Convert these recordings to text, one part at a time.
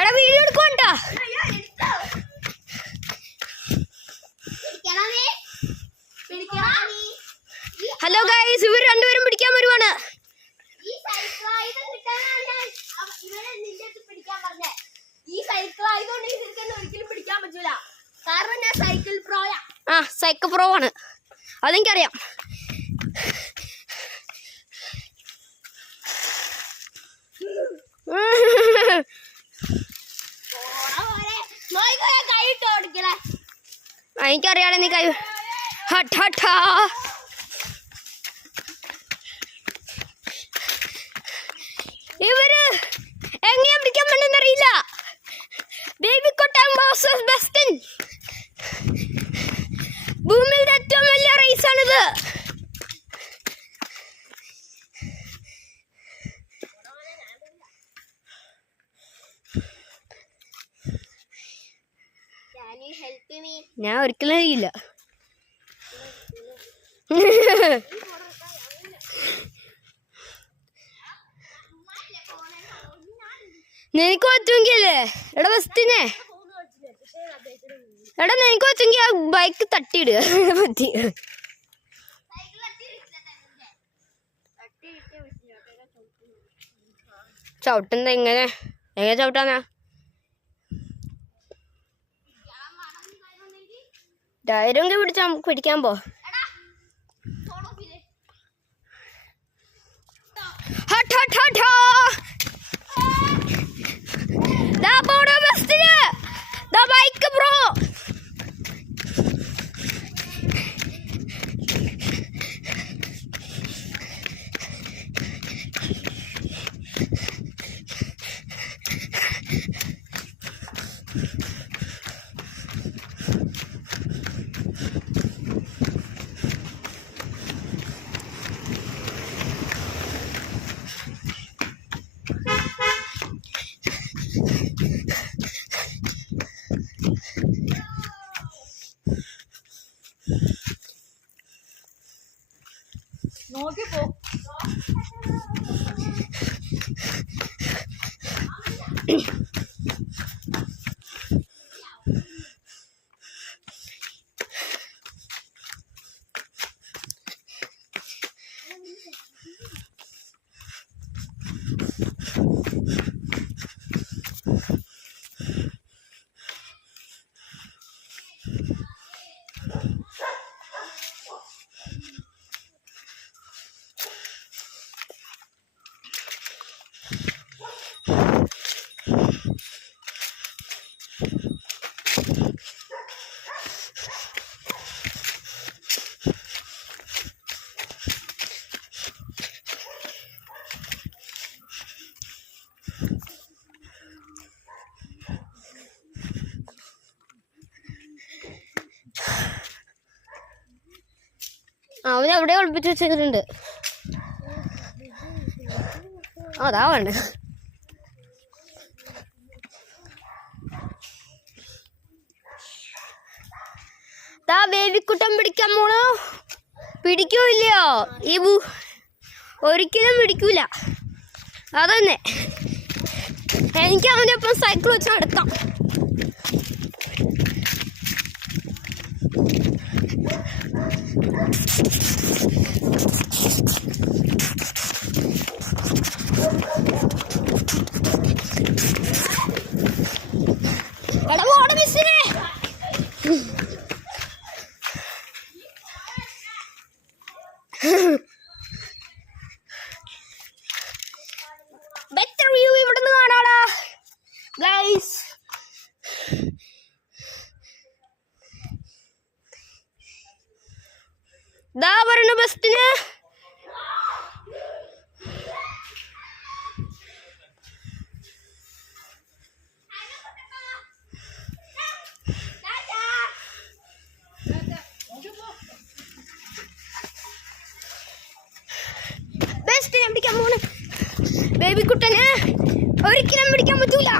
എടാ video എടുക്കോണ്ടാ. Hello guys, ഇവർ രണ്ടുപേരും പിടിക്കാൻ വരുവാണ്. ആ സൈക്കിൾ പ്രോ ആണ്, അതെനിക്കറിയാം. എനിക്കറിയാടെ നീ കൈ ഹട്ട് ഹട്ടാ. ഇവര് എങ്ങനെയാ പിടിക്കാൻ പറ്റുന്നറിയില്ല. ബേബിക്കുട്ടൻ വേഴ്സസ് ബെസ്റ്റിൻ. ഭൂമിയുടെ ഏറ്റവും വലിയ റേസാണിത്. ഞാൻ ഒരിക്കലും അറിയില്ല. നിനക്ക് പറ്റുമെങ്കിലേ എടാ ബസ്റ്റിനെ, എടാ നിനക്ക് പറ്റുമെങ്കിൽ ആ ബൈക്ക് തട്ടിയിടുക. പറ്റി ചവിട്ടുന്ന എങ്ങനെ ചവിട്ടാനാ? ധൈര്യം പിടിച്ചാ നമുക്ക് പിടിക്കാൻ പോ. ഹട്ട് ഹട്ട് ഹട്ട് ഹാ. ദാ പോടാ ബസ്റ്റിന്, ദാ ബൈക്ക് ബ്രോ. നോക്കി പോ. അവനെവിടെ ഒളിപ്പിച്ച് വെച്ചിട്ടുണ്ട്. അതാ വേണ്ട. ദാ ബേബിക്കുട്ടൻ പിടിക്കാൻ പോണോ? പിടിക്കൂല്ലയോ? ഈ ഒരിക്കലും പിടിക്കൂല. അതന്നെ, എനിക്ക് അവൻ്റെ ഒപ്പം സൈക്കിൾ വെച്ച് നടക്കാം. എടാ ഓട മിസ്സിനെ. ബെറ്റർ വ്യൂ ഇവിടുന്ന് കാണാടാ ഗൈസ്. ദാ വരണ ബെസ്റ്റിന്. ബെസ്റ്റിനെ പിടിക്കാൻ പോണ്. ബേബിക്കുട്ടന് ഒരിക്കലും പിടിക്കാൻ പറ്റൂല.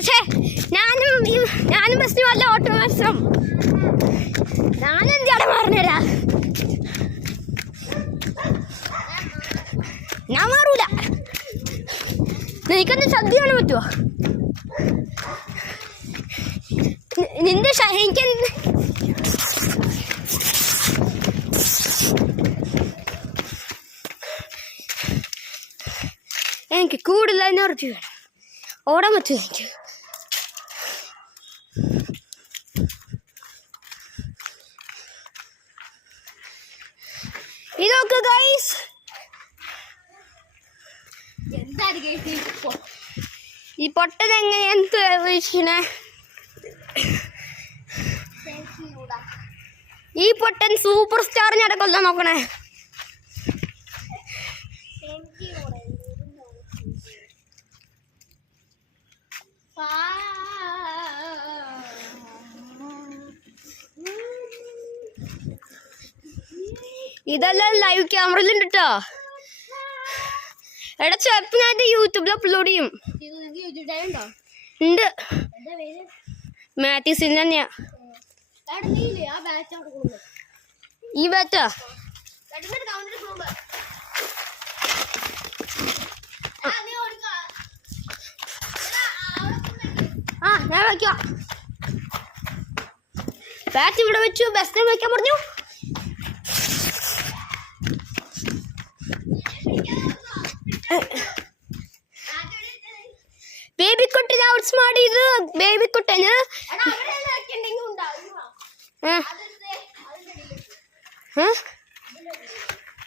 പക്ഷേ ഞാനും ബസ്സിന് വല്ല ഓട്ടോ മത്സരം ഞാനെന്താണ് പറഞ്ഞുതരാ. ഞാൻ മാറൂല. എനിക്കൊന്ന് ശ്രദ്ധ ചെയ്യാൻ പറ്റുമോ? നിന്റെ എനിക്ക് കൂടുതൽ എനർജി വേണം. ഓടാൻ പറ്റുമോ എനിക്ക്? ഇതൊക്കെ ഗൈസ് ഈ പൊട്ടൻ എങ്ങനെ എന്ത് വിളിക്കണേ? ഈ പൊട്ടൻ സൂപ്പർ സ്റ്റാറിനെ അടക്കമല്ല നോക്കണേ. ഇതെല്ലാം ലൈവ് ക്യാമറയിലുണ്ട് കേട്ടോ. എടാ ചെപ്പ് ഞാൻ യൂട്യൂബിൽ അപ്ലോഡ് ചെയ്യും. ഉണ്ട്. മാത്യൂസിൽ തന്നെയാ ഈ ബാറ്റാ. ആ ഞാൻ വയ്ക്കാം. ബാറ്റ് ഇവിടെ വെച്ചു. ബസ്സിനെ വയ്ക്കാൻ പറഞ്ഞു. ബേബിക്കുട്ടൻ ഔട്ട്സ്മാർട്ട് ചെയ്ത് ബേബിക്കുട്ടന്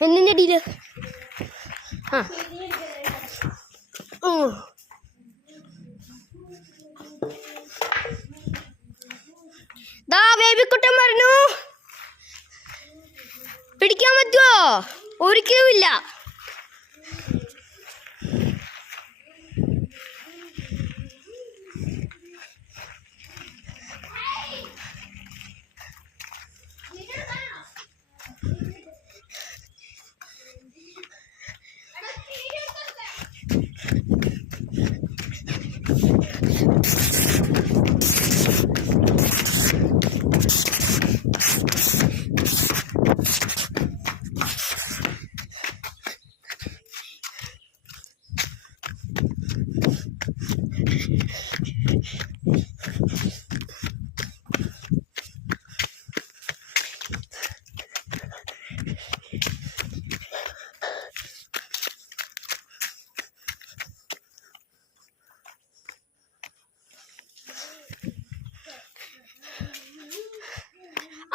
എന്തിൻ്റെ അടിയില്? ആ ദാ ബേബിക്കുട്ടൻ പറഞ്ഞു. പിടിക്കാൻ പറ്റുമോ? ഒരിക്കലും ഇല്ല.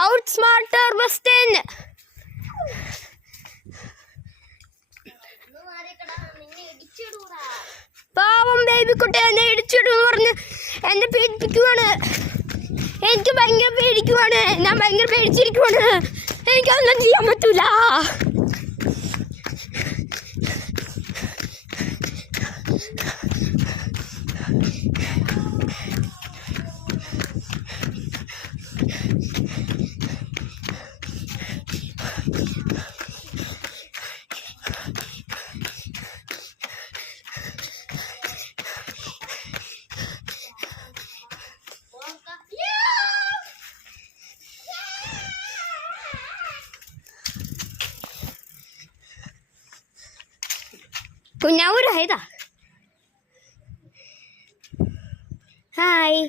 Outsmarter Boston. പാവം ബേബിക്കുട്ടി എന്നെ ഇടിച്ചിടുന്ന് പറഞ്ഞ് എന്നെ പേടിപ്പിക്കുവാണ്. എനിക്ക് ഭയങ്കര പേടിക്കുവാണ്. ഞാൻ ഭയങ്കര പേടിച്ചിരിക്കുവാണ്. എനിക്കതൊന്നും ചെയ്യാൻ പറ്റൂല. കുഞ്ഞാവൂര് ഹൈദാ. ഹായ്.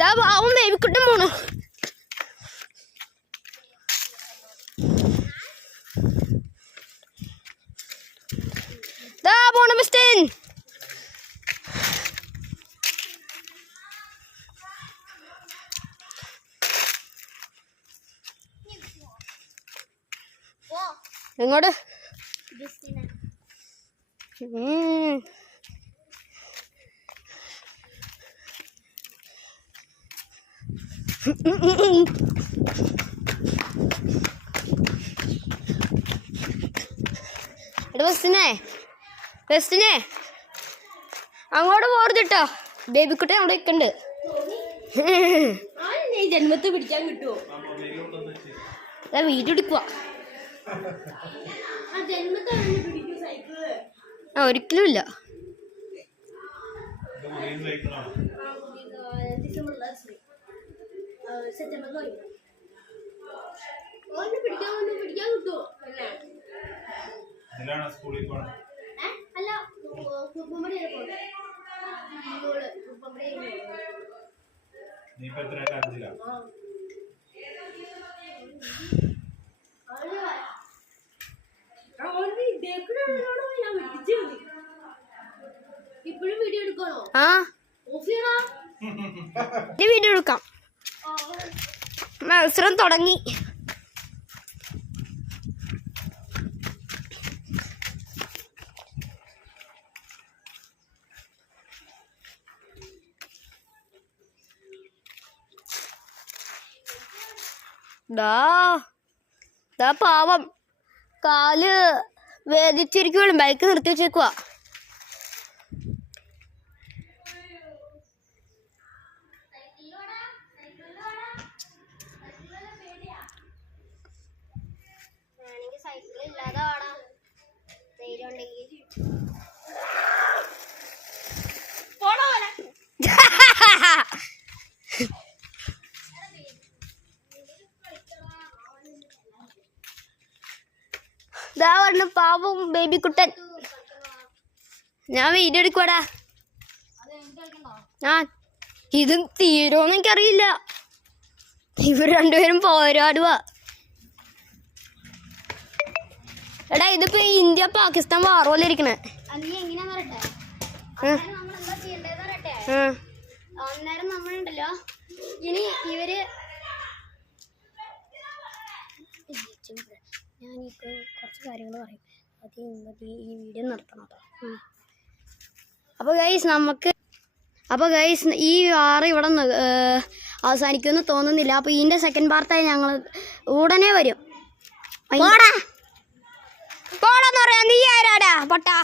ദാ അവൻ ബേബിക്കുട്ടൻ പോണു. ദാ പോണു മിസ്റ്റൻ. എങ്ങോട്ട്? ബസ്സിനെ അങ്ങോട്ട് പോർത്തിട്ടോ. ബേബിക്കുട്ടി അവിടെ നിൽക്കണ്ട്. ജന്മത്തെ പിടിക്കാൻ കിട്ടുമോ? വീഡിയോ എടുക്കുക. ഒരിക്കലും ഇല്ല. വീഡിയോ എടുക്കാം. മത്സരം തുടങ്ങി. പാവം കാല് വേദിച്ചിരിക്കുവാണ്. ബൈക്ക് നിർത്തി വെച്ചേക്കുവാ. പാവം ബേബിക്കുട്ടൻ. ഞാൻ വീഡിയോ എടുക്കുവാടാ. ഇത് തീരുമോന്ന് എനിക്കറിയില്ല. ഇവർ രണ്ടുപേരും പോരാടുക. എടാ ഇതിപ്പോ ഇന്ത്യ പാകിസ്ഥാൻ വാർ പോലെ ഇരിക്കണേ. അന്നേരം നമ്മളുണ്ടല്ലോ ഇനി ഇവര് ഞാനിപ്പോൾ കുറച്ച് കാര്യങ്ങൾ പറയും. അത് ഈ വീഡിയോ നിർത്തണം. അപ്പോൾ ഗൈസ് ഈ വാറ് ഇവിടെ അവസാനിക്കുമെന്ന് തോന്നുന്നില്ല. അപ്പോൾ ഇതിൻ്റെ സെക്കൻഡ് പാർട്ടായി ഞങ്ങൾ ഉടനെ വരും. പോടാന്ന് പറയാം. നീ ആരാടാ പൊട്ടാ?